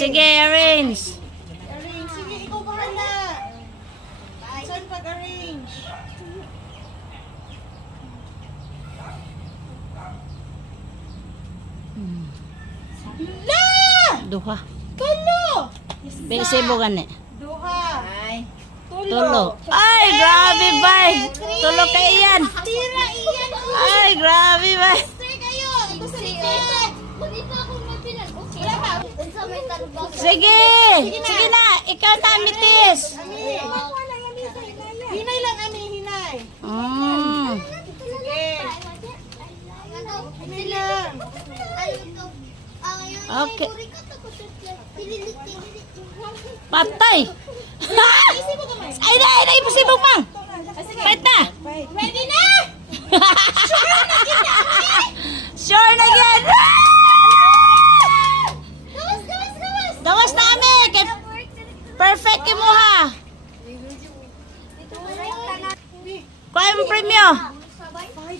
sige, arrange. Arrange. Sige, ikaw bahala. Saan pag-arrange? La! Duha. Tulo! Besibo gani. Duha. Tulo. Ay, grabe bay. Tulo ka iyan. Tira iyan. Ay, grabe bay. Sir kayo. Ito sa likod. Wala pa. Sige. Sige na. Ikaw na, mitis. Ami. Hinay lang, Ami. Hinay. Sige. Hinay lang. Okay. Patay. Ay na, imposible mang. Kahit na. Ready na? Sure na yan. Gawas na kami. Perfect mo ha. Kuha mo premyo.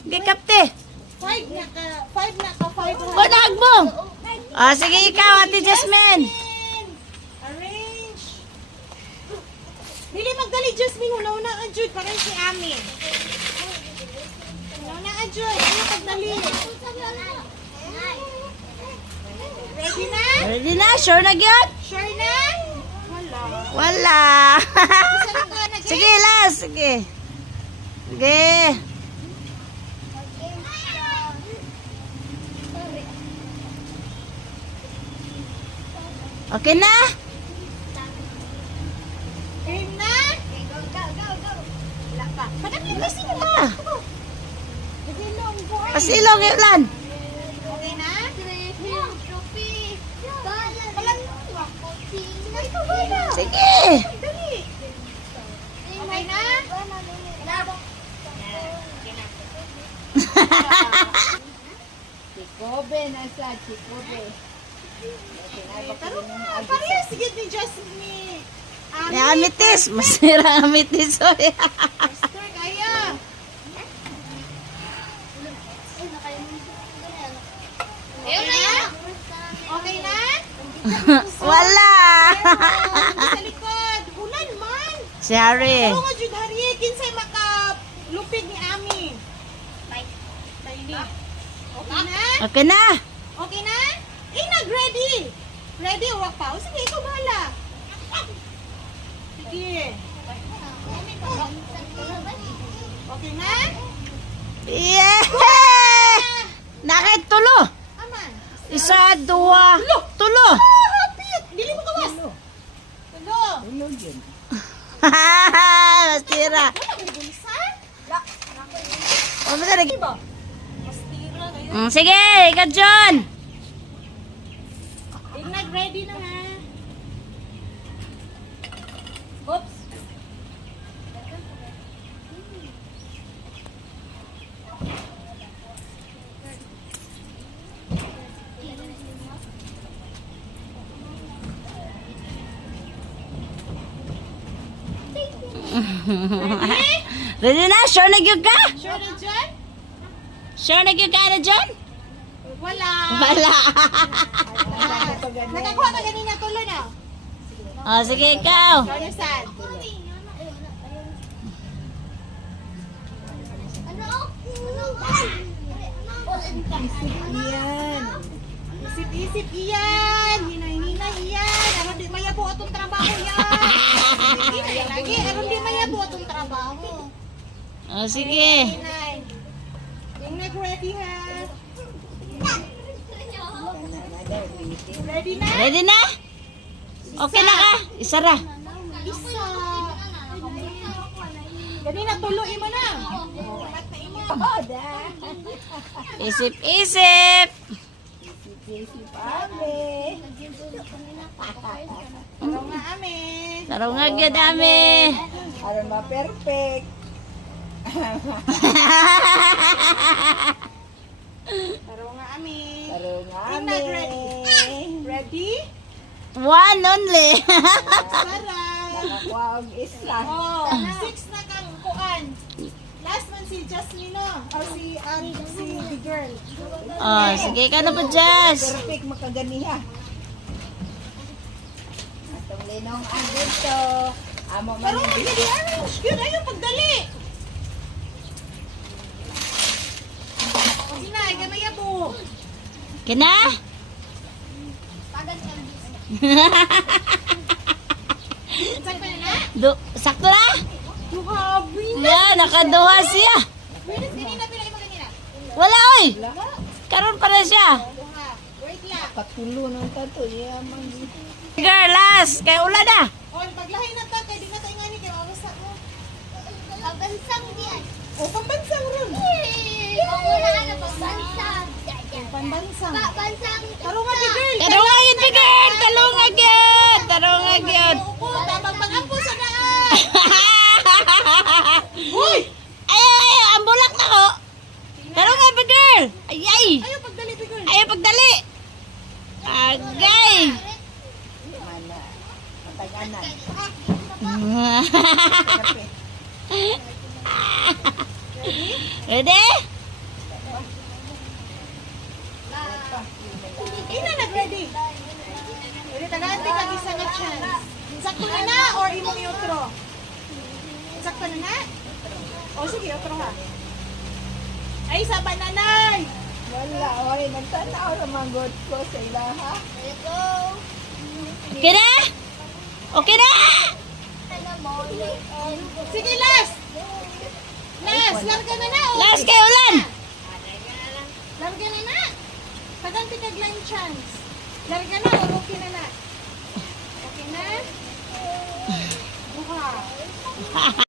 Gikapte. 5 na ka. 5. O, nahagbong. Sige ikaw, Ate Jasmine. Arrange. Dili magdali, Jasmine. Una-una ang Jude. Parang si Ami. Una-una ang Jude. Ano pagdali? Ready na? Ready na? Sure na gyud? Sure na? Wala. Wala. Saan ka na, Sige, last. Sige. Sige. Okay na? Game na? Wala pa. Bakit kasi ba? Pasilong ko. Pasilong yun lan. Okay na? Sige. Dali. Okay na? Chikobe na sa Chikobe. Parehas sige ni Jasmine. Ami. May amitis. Masira ang amitis. Master, kaya. Okay na? Wala. Sa likod. Ulan man. Si Harry. Oo nga, Jude Harry. Kinsay makalupig ni Ami. Taili. Okay na? Okay na? Okay na? Nag-ready. Ready o wag pa? O sige, ikaw bahala. Sige. Okay na? Yeah! Nakit tulo. Aman. Isa, dua, tulo. Hapit. Dili mo kawas. Tulo. Masira. Wala kong bulisan. O, masira. Mastira kayo. Sige, ikaw John. Nag-ready na ha. Oops. Ready na? Sure na gyud ka? Sure na dyan? Sure na gyud ka na John? Wala. Wala. Nakakuha ka ganina tulo na. O, sige ikaw. Sure na saan? Yan. Isip-isip iyan. Hinay-hinay iyan. Aron di maya po atong trabaho yan. Hinay lagi. Aron di maya po atong trabaho. O, sige. Hinay. Yung nag-ready ha. Ready na? Ready na? Okay na ka? Isara. Isa. Ganina tuloy mo na. Mat na imo. Isip-isip. Sisi Pame. Araw nga ami. Tarong nga gyud ami. Aron ma-perfect. Araw nga ami. Aron nga Yung ame. nag-ready. Ready? One only. Sarah. Nakakuha og isa. Oh, 6 na kang kuan. Last man si Jasmine no? Or si the girl. Oh, sige ka na po, Jazz. Perfect makaganiha. Linong ang dito. Amo man Pero magdali arrange. Yun, ayaw pagdali. O sina, gamaya po. Kina? Saan pa na? Sakto na? Grabe na. Yan, nakaduha siya. Wait, kanina pila yung kanina. Wala oy. Karon pa na siya. Duha. Wait lang. Katulo ng tato. Yaman dito. Girl, last. Kay ulan na. O, paglahay na tatay, di na tayo nga ni kaya mawasak mo. Pagbansang diyan. O, pambansang ron. Wala ka na pagbansang. Pambansang. Bansang. Taro nga ni girl. Tarong agad, girl. Tarong agad. Tarong agad. Upo, tamang pag-ampo sa daan. Uy! Ay, ang bulak na ko. Tarong agad, girl. Ay, ay. Ayaw pagdali, girl. Ayaw pagdali. Agay. Mana. Mataganan. Ready? Ina nag-ready. Ready, tagaante ka isa nga chance. Sakto na na or imong i-outro? Sakto na na? O sige, outro ha. Ay, sa bananay! Wala. Oy, nagtanaw naman good ko sa ilaha. Okay na? Okay na? Sige, last! Last! Larga na na! Last kay ulan. Larga na na! Tagaante ka line chance. Larga na or okay na na? Okay na? Buka.